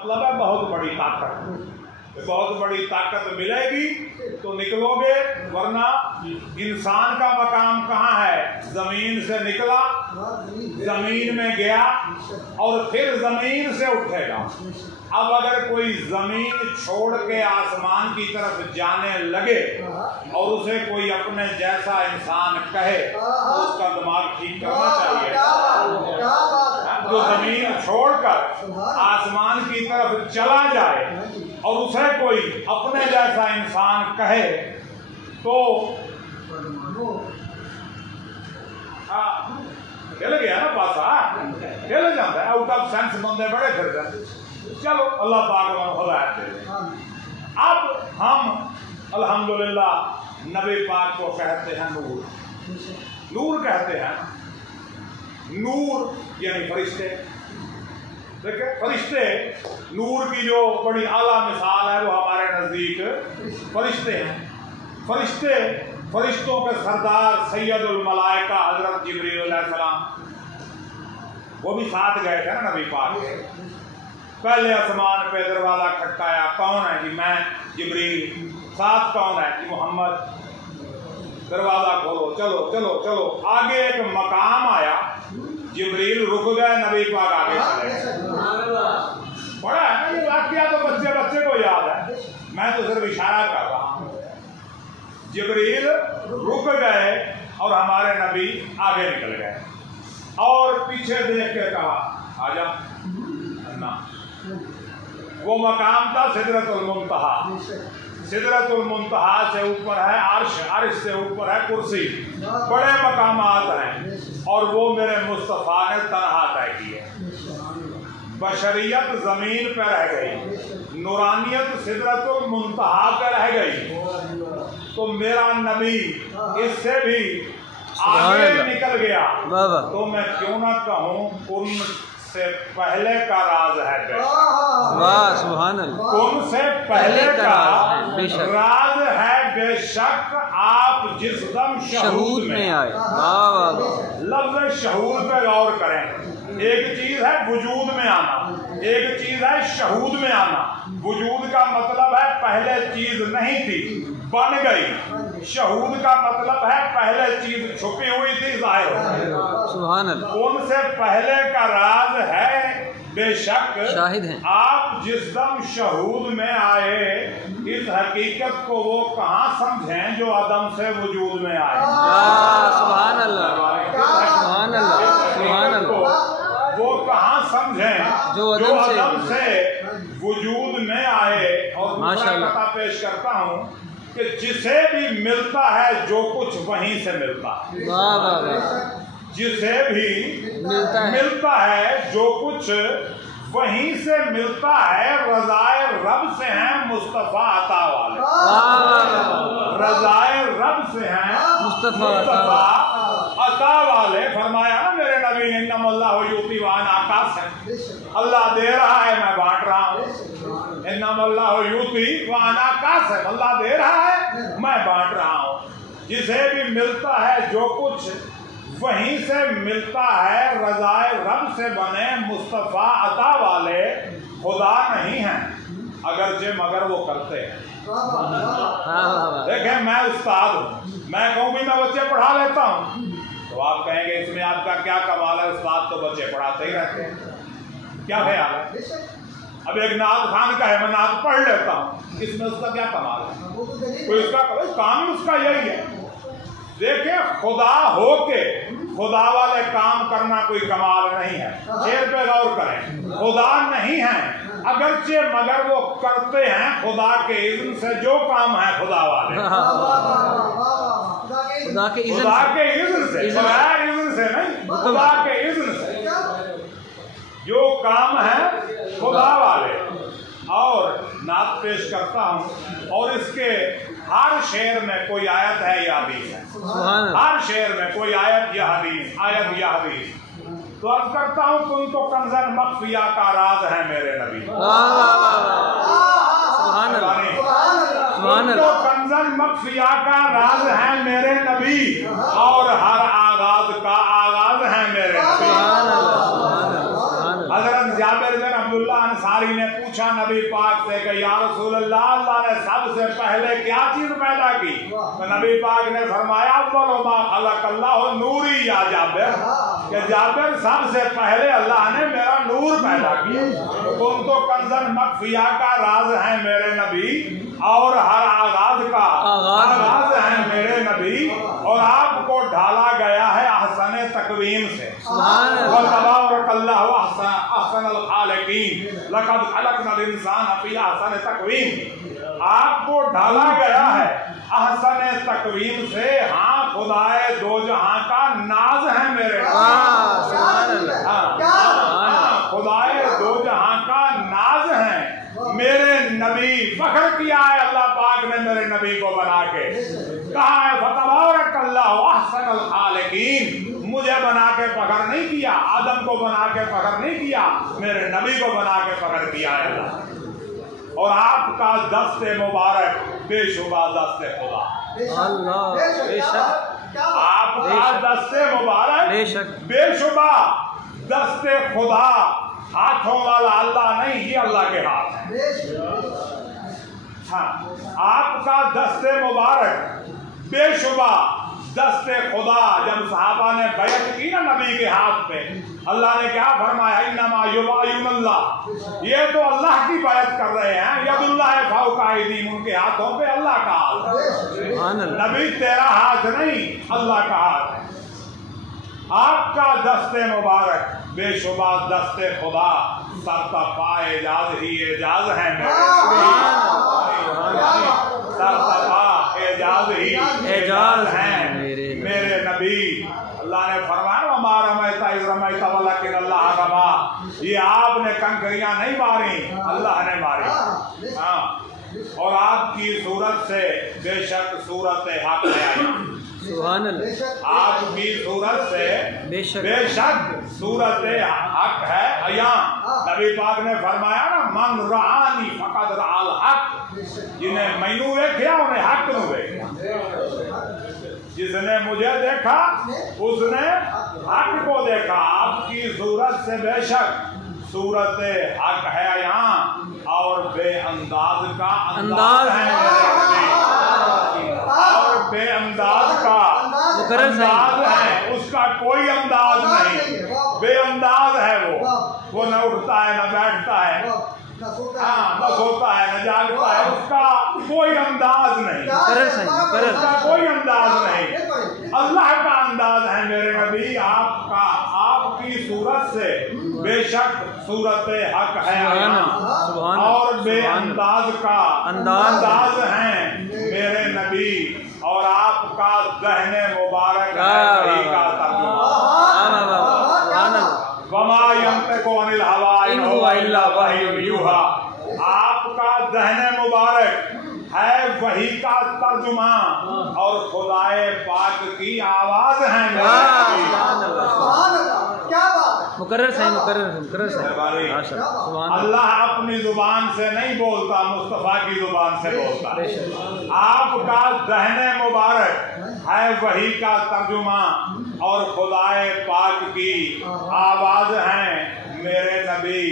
मतलब है बहुत बड़ी ताकत, बहुत बड़ी ताकत मिलेगी तो निकलोगे, वरना इंसान का मकाम कहाँ है? जमीन से निकला, जमीन में गया और फिर जमीन से उठेगा। अब अगर कोई जमीन छोड़ के आसमान की तरफ जाने लगे और उसे कोई अपने जैसा इंसान कहे तो उसका दिमाग ठीक करना चाहिए। जो जमीन छोड़कर आसमान की तरफ चला जाए और उसे कोई अपने जैसा इंसान कहे तो हिल गया ना, पासा हिल जाता है, आउट ऑफ सेंस बंदे बड़े फिर। चलो अल्लाह पाक हिदायत दे। अब हम अल्हम्दुलिल्लाह नबी पाक को कहते हैं नूर, नूर कहते हैं। नूर यानी फरिश्ते। देखिए फरिश्ते, नूर की जो बड़ी आला मिसाल है वो हमारे नज़दीक फरिश्ते हैं। फरिश्ते, फरिश्तों के सरदार सैयदुल मलाइका हजरत जिब्रील अलैहिस्सलाम, वो भी साथ गए थे ना नबी पाक के। पहले आसमान पे दरवाजा खटकाया, कौन है जी? मैं जिब्रील। साथ कौन है जी? मोहम्मद। दरवाजा खोलो, चलो चलो चलो। आगे एक मकाम आया, जिब्रील रुक गए, नबी पाक आगे चले गए। बड़ा है ना ये वाकया, तो बच्चे बच्चे को याद है, मैं तो सिर्फ इशारा कर रहा हूँ। जिब्रील रुक गए और हमारे नबी आगे निकल गए और पीछे देख के कहा आजा अन्ना। वो मकाम था सिदरतुल मुंतहा। सिदरतुल मुंतहा से ऊपर है अर्श, अर्श से ऊपर है कुर्सी। बड़े मकामात हैं और वो मेरे मुस्तफ़ा ने तन्हा तय किए। बशरियत जमीन पर रह गई, नूरानियत सिदरतुल मुंतहा पर रह गई, तो मेरा नबी इससे भी आगे निकल गया। तो मैं क्यों ना कहूँ उनसे पहले का राज है बेशक। उनसे पहले का राज है बेशक। आप जिस दम शहूद में आए, लफ्ज़ शहूद पे गौर करें। एक चीज है वजूद में आना, एक चीज है शहूद में आना। वजूद का मतलब है पहले चीज नहीं थी, बन गई। शहूद का मतलब है पहले चीज छुपी हुई थी, जाहिर हो गई। सुभान अल्लाह। उनसे पहले का राज है बेशक, शाहिद हैं। आप जिस दम शहूद में आए, इस हकीकत को वो कहाँ समझें जो अदम से वजूद में आए। सुभान अल्लाह, सुभान अल्लाह, सुभान अल्लाह। वो कहाँ समझें जो अदम से वजूद में आए। और दूसरा कथा पेश करता हूँ कि जिसे भी मिलता है जो कुछ वहीं से मिलता है। जिसे भी मिलता है जो कुछ वहीं से मिलता है। रज़ाए रब से हैं मुस्तफ़ा अता वाले, रज़ाए रब से हैं मुस्तफ़ा अता वाले। फरमाया ना मेरे नबी ने, इन्नमल्लाहु युती व अना कासिम। अल्लाह दे रहा है, मैं बांट रहा हूँ। इन्नमल्लाहु युती व अना कासिम, अल्लाह दे रहा है, मैं बांट रहा हूँ। जिसे भी मिलता है जो कुछ वहीं से मिलता है। रज़ाए रब से बने मुस्तफ़ा अता वाले खुदा नहीं हैं, अगरचे मगर वो करते हैं। देखें मैं उस्ताद हूँ, मैं कहूँ भी मैं बच्चे पढ़ा लेता हूँ तो आप कहेंगे इसमें आपका क्या कमाल है? उस्ताद तो बच्चे पढ़ाते ही रहते हैं, क्या ख्याल है? अब एक नात खान का है, मैं नात पढ़ लेता हूँ, इसमें उसका क्या कमाल है? कोई उसका काम ही उसका यही है। देखिए खुदा होके खुदा वाले काम करना कोई कमाल नहीं है। शेर पे गौर करें, खुदा नहीं है अगरचे मगर वो करते हैं खुदा के इज़्न से जो काम है खुदा वाले। खुदा के इज़्न से, बगैर इज़्न से नहीं, खुदा के इज़्न से जो काम है खुदा वाले। और नात पेश करता हूँ और इसके हर शेर में कोई आयत है या हदीस है। हर शेर में कोई आयत या हदीस, आयत या हदीस। तो अर्ज करता हूँ तुम तो कंज़न मख्फिया का राज है मेरे नबी। तुम तो कंज़न मख्फिया का राज है मेरे नबी और हर आगाज का आगाज है मेरे नबी। हज़रत जाबिर बिन अब्दुल्ला अंसारी ने पूछा नबी पाक से कि या रसूल अल्लाह, अल्लाह ने सबसे पहले क्या चीज पैदा की? तो नबी पाक ने फरमाया अव्वल मा खलक अल्लाह नूरी या जाबिर, कि जाबिर सबसे पहले अल्लाह ने मेरा नूर पैदा किया। तुम तो कंजन मखफिया का राज है मेरे नबी, और हर आगाज का आगाज है मेरे नबी, और आपको ढाला गया है अहसन तकवीम से। आपको ढाला गया है अहसन तकवीम से। हाँ, खुदाए दो जहां का नाज है मेरे, खुदाए दो जहां का नाज है मेरे नबी। फख्र किया है अल्लाह पाक ने मेरे नबी को बना के। कहा है फतबारकल्लाहु अहसनुल खालिकीन, मुझे बना के फख्र नहीं किया, आदम को बना के फख्र नहीं किया, मेरे नबी को बना के फख्र किया है अल्लाह। और आपका दस्ते मुबारक बेशुबा दस्ते खुदा, आपका दस्ते मुबारक बेशुबा दस्ते खुदा। हाथों वाला अल्लाह नहीं, ये अल्लाह के हाथ है। हाँ, आपका दस्ते मुबारक बेशुबा दस्ते खुदा। जब सहाबा ने बैत की ना नबी के हाथ पे, अल्लाह ने क्या फरमाया? इन्नमा युबायुनल्लाह, ये तो अल्लाह की बैत कर रहे हैं। यदुल्लाह फौका अयदीहिम, उनके हाथों पे अल्लाह का हाथ। नबी तेरा हाथ नहीं, अल्लाह का हाथ है। आपका दस्ते मुबारक बेशुबा दस्ते खुदा। सरतफा एजाज ही एजाज है सरतफा एजाज ही एजाज है मेरे नबी। अल्लाह ने फरमाया हमारा रमैता वलकिन अल्लाह रमा, ये आपने कंकरियां नहीं मारी, अल्लाह ने मारी। हाँ, और आपकी सूरत से बेशक सूरत हक है। आपकी सूरत से बेशक सूरत हक है अया। नबी पाक ने फरमाया ना, मन रानी फकद राल हक, जिन्हें मैनू देखा उन्हें हक नू देखा। जिसने मुझे देखा उसने हक को देखा। आपकी सूरत से बेशक सूरत हक है यहाँ, और बेअंदाज का अंदाज है, और बेअंदाज का अंदाज है, उसका कोई अंदाज नहीं, बेअंदाज है वो न उठता है न बैठता है, हाँ, न सोता है न जागता है, उसका कोई अंदाज नहीं, उसका कोई अंदाज नहीं। अल्लाह का अंदाज है मेरे नबी। आपका आपकी सूरत से बेशक सूरत हक है और बेअंदाज का अंदाज है मेरे नबी। और आपका दहने मुबारक है का तर्जुमा। वमा यंतिकु अनिल हवा इन हुवा इल्ला वह्युन यूहा। आपका दहने मुबारक है वही का तर्जुमा, और खुदाए पाक की आवाज है। क्या बात, मुकर्रर सही। अल्लाह अपनी जुबान से नहीं बोलता, मुस्तफा की जुबान से बोलता है। आपका दहने मुबारक है वही का तर्जुमा, और खुदाए पाक की आवाज है मेरे नबी।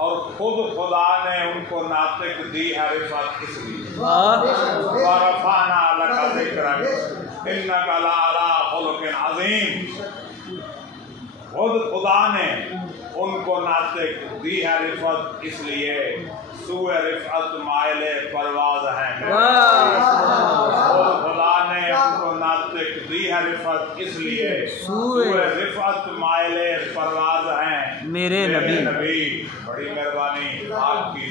और खुद खुदा ने उनको नातिक दी है रिफत इसलिए। वरफ़अना लका ज़िक्रक इन्नका लअला खुलुक़िन अज़ीम। खुद खुदा ने उनको नातिक दी है रिफत इसलिए, सूए रिफत माइले परवाज है। खुदा ने उनको नातिक दी है रिफत इसलिए, सूए रिफत माइले परवाज हैं मेरे नबी। बड़ी मेहरबानी आपकी।